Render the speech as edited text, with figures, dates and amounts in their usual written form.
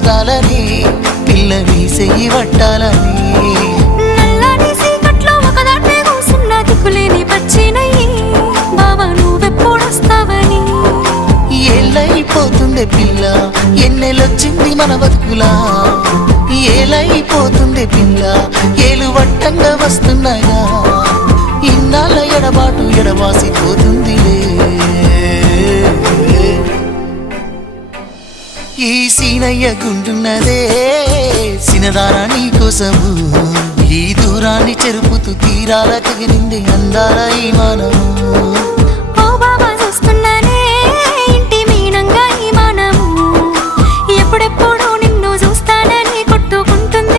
కష్టాలని పిల్లని చెయ్యి పట్టాలని నల్లని సీకట్లో ఒకదాన్నే కూసున్న దిక్కులేని పచ్చినయ్యి బావా నువ్వెప్పుడొస్తావని ఏళ్ళైపోతుండే పిల్ల ఎన్నెలొచ్చింది మన బతుకులా ఏలైపోతుండే పిల్ల ఏలు వట్టంగా వస్తున్నాయా ఇన్నాళ్ళ ఎడబాటు ఎడవాసిపోతుందిలే ఈ సీనయ్య గుంటున్నదే సినదారా నీ కోసము ఈ దూరాన్ని చెరుపుతూ తీరాల తెగిరింది అందాల ఈ మానము